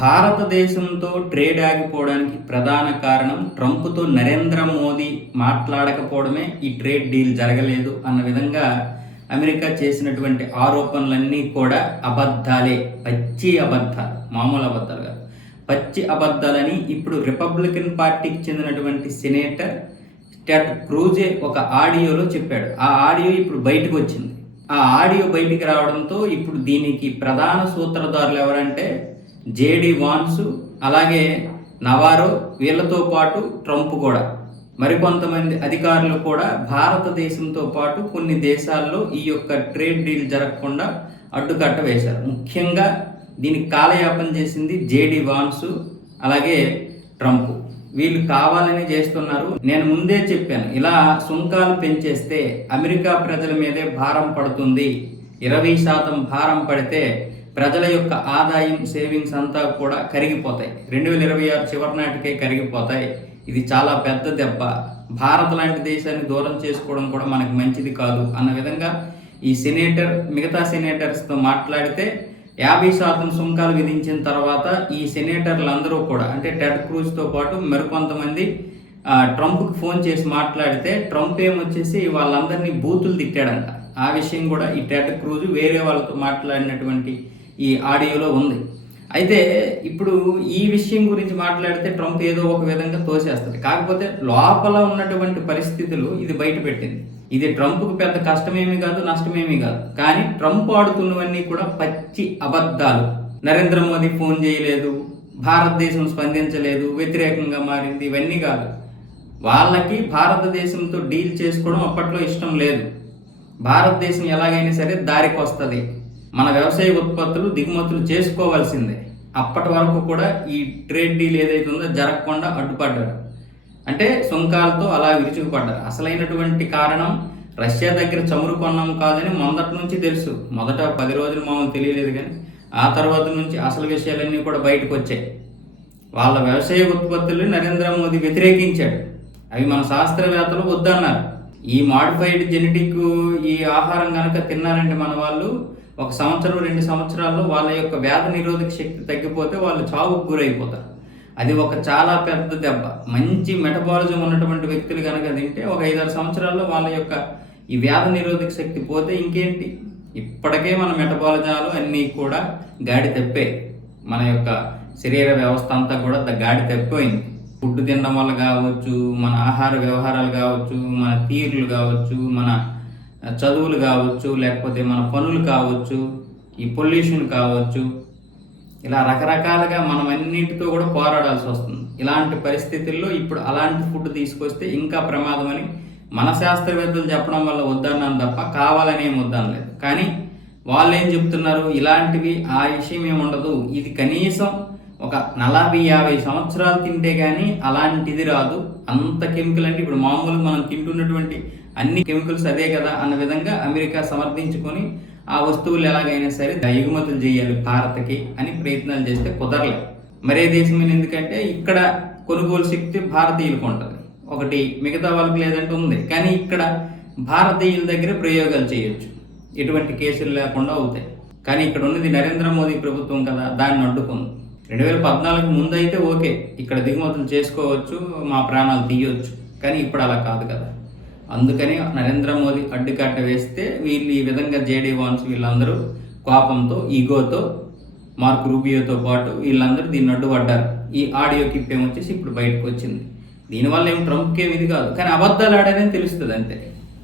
భారతదేశంతో ట్రేడ్ ఆగిపోవడానికి ప్రధాన కారణం ట్రంప్తో నరేంద్ర మోదీ మాట్లాడకపోవడమే ఈ ట్రేడ్ డీల్ జరగలేదు అన్న విధంగా అమెరికా చేసినటువంటి ఆరోపణలన్నీ కూడా అబద్ధాలే, పచ్చి అబద్ధాలు, మామూలు అబద్ధాలు కాదు, పచ్చి అబద్ధాలని ఇప్పుడు రిపబ్లికన్ పార్టీకి చెందినటువంటి సెనేటర్ టెడ్ క్రూజే ఒక ఆడియోలో చెప్పాడు. ఆ ఆడియో ఇప్పుడు బయటకు వచ్చింది. ఆ ఆడియో బయటికి రావడంతో ఇప్పుడు దీనికి ప్రధాన సూత్రధారులు ఎవరంటే జేడి వాన్స్, అలాగే నవారో, వీళ్ళతో పాటు ట్రంప్ కూడా, మరికొంతమంది అధికారులు కూడా భారతదేశంతో పాటు కొన్ని దేశాల్లో ఈ యొక్క ట్రేడ్ డీల్ జరగకుండా అడ్డుకట్ట వేశారు. ముఖ్యంగా దీనికి కాలయాపన చేసింది జేడి వాన్స్, అలాగే ట్రంప్. వీళ్ళు కావాలని చేస్తున్నారు. నేను ముందే చెప్పాను, ఇలా సుంకాలు పెంచేస్తే అమెరికా ప్రజల మీదే భారం పడుతుంది. 20% భారం పడితే ప్రజల యొక్క ఆదాయం, సేవింగ్స్ అంతా కూడా కరిగిపోతాయి. 2026 చివరి నాటికే కరిగిపోతాయి. ఇది చాలా పెద్ద దెబ్బ. భారత్ లాంటి దేశాన్ని దూరం చేసుకోవడం కూడా మనకు మంచిది కాదు అన్న విధంగా ఈ సెనేటర్ మిగతా సెనేటర్స్తో మాట్లాడితే 50% సుంకాలు విధించిన తర్వాత ఈ సెనేటర్లందరూ కూడా, అంటే టెడ్ క్రూజ్తో పాటు మరికొంతమంది ట్రంప్కి ఫోన్ చేసి మాట్లాడితే ట్రంప్ ఏమొచ్చేసి వాళ్ళందరినీ బూతులు తిట్టాడంట. ఆ విషయం కూడా ఈ టెడ్ క్రూజ్ వేరే వాళ్ళతో మాట్లాడినటువంటి ఈ ఆడియోలో ఉంది. అయితే ఇప్పుడు ఈ విషయం గురించి మాట్లాడితే ట్రంప్ ఏదో ఒక విధంగా తోసేస్తుంది. కాకపోతే లోపల ఉన్నటువంటి పరిస్థితులు ఇది బయటపెట్టింది. ఇది ట్రంప్కు పెద్ద కష్టమేమీ కాదు, నష్టమేమీ కాదు. కానీ ట్రంప్ ఆడుతున్నవన్నీ కూడా పచ్చి అబద్ధాలు. నరేంద్ర మోదీ ఫోన్ చేయలేదు, భారతదేశం స్పందించలేదు, వ్యతిరేకంగా మారింది, ఇవన్నీ కాదు. వాళ్ళకి భారతదేశంతో డీల్ చేసుకోవడం అప్పట్లో ఇష్టం లేదు. భారతదేశం ఎలాగైనా సరే దారికి వస్తుంది, మన వ్యవసాయ ఉత్పత్తులు దిగుమతులు చేసుకోవాల్సిందే. అప్పటి వరకు కూడా ఈ ట్రేడ్ డీల్ ఏదైతే ఉందో జరగకుండా అడ్డుపడ్డారు. అంటే సుంకాలతో అలా విరుచుకుపడ్డారు. అసలైనటువంటి కారణం రష్యా దగ్గర చమురు కొన్నాం కాదని మొదటి నుంచి తెలుసు. మొదట 10 రోజులు మామూలు తెలియలేదు, కానీ ఆ తర్వాత నుంచి అసలు విషయాలన్నీ కూడా బయటకు వచ్చాయి. వాళ్ళ వ్యవసాయ ఉత్పత్తులు నరేంద్ర మోదీ వ్యతిరేకించాడు. అవి మన శాస్త్రవేత్తలు వద్దన్నారు. ఈ మాడిఫైడ్ జెనెటిక్ ఈ ఆహారం కనుక తిన్నారంటే మన వాళ్ళు 1 సంవత్సరం 2 సంవత్సరాల్లో వాళ్ళ యొక్క వ్యాధి నిరోధక శక్తి తగ్గిపోతే వాళ్ళు చావుకు గురైపోతారు. అది ఒక చాలా పెద్ద దెబ్బ. మంచి మెటబాలిజం ఉన్నటువంటి వ్యక్తులు కనుక తింటే ఒక 5-6 సంవత్సరాల్లో వాళ్ళ యొక్క ఈ వ్యాధి నిరోధక శక్తి పోతే ఇంకేంటి, ఇప్పటికే మన మెటబాలిజాలు అన్నీ కూడా గాడి తప్పే. మన యొక్క శరీర వ్యవస్థ అంతా కూడా గాడి తప్పిపోయింది. ఫుడ్ తినడం వల్ల కావచ్చు, మన ఆహార వ్యవహారాలు కావచ్చు, మన తీరులు కావచ్చు, మన చదువులు కావచ్చు, లేకపోతే మన పనులు కావచ్చు, ఈ పొల్యూషన్ కావచ్చు, ఇలా రకరకాలుగా మనం అన్నింటితో కూడా పోరాడాల్సి వస్తుంది. ఇలాంటి పరిస్థితుల్లో ఇప్పుడు అలాంటి ఫుడ్ తీసుకొస్తే ఇంకా ప్రమాదం అని మన శాస్త్రవేత్తలు చెప్పడం వల్ల వద్దన్నాను తప్ప కావాలని ఏం వద్దనలేదు. కానీ వాళ్ళు ఏం చెప్తున్నారు, ఇలాంటివి ఆ విషయం ఏమి ఉండదు, ఇది కనీసం ఒక 40-50 సంవత్సరాలు తింటే కానీ అలాంటిది రాదు. అంత కెమికల్ అంటే ఇప్పుడు మామూలుగా మనం తింటున్నటువంటి అన్ని కెమికల్స్ అదే కదా అన్న విధంగా అమెరికా సమర్థించుకొని ఆ వస్తువులు ఎలాగైనా సరే ఎగుమతులు చేయాలి భారత్కి అని ప్రయత్నాలు చేస్తే కుదరలేదు. మరే దేశమైన, ఎందుకంటే ఇక్కడ కొనుగోలు శక్తి భారతీయులకు ఉంటుంది, ఒకటి మిగతా వాళ్ళకి లేదంటే ఉంది. కానీ ఇక్కడ భారతీయుల దగ్గర ప్రయోగాలు చేయొచ్చు, ఎటువంటి కేసులు లేకుండా అవుతాయి. కానీ ఇక్కడ ఉన్నది నరేంద్ర మోదీ ప్రభుత్వం కదా, దాన్ని అడ్డుకుంది. 2014 ముందు అయితే ఓకే, ఇక్కడ దిగుమతులు చేసుకోవచ్చు, మా ప్రాణాలు తీయొచ్చు. కానీ ఇప్పుడు అలా కాదు కదా. అందుకని నరేంద్ర మోదీ అడ్డుకట్ట వేస్తే వీళ్ళు ఈ విధంగా జేడీ వాన్స్ వీళ్ళందరూ కోపంతో, ఈగోతో, మార్క్ రూబియోతో పాటు వీళ్ళందరూ దీన్ని అడ్డుపడ్డారు. ఈ ఆడియో క్లిప్ ఏమొచ్చేసి ఇప్పుడు బయటకు వచ్చింది. దీనివల్ల ఏం ట్రంప్కి ఏమి ఇది కాదు, కానీ అబద్ధాలు ఆడారని తెలుస్తుంది అంతే.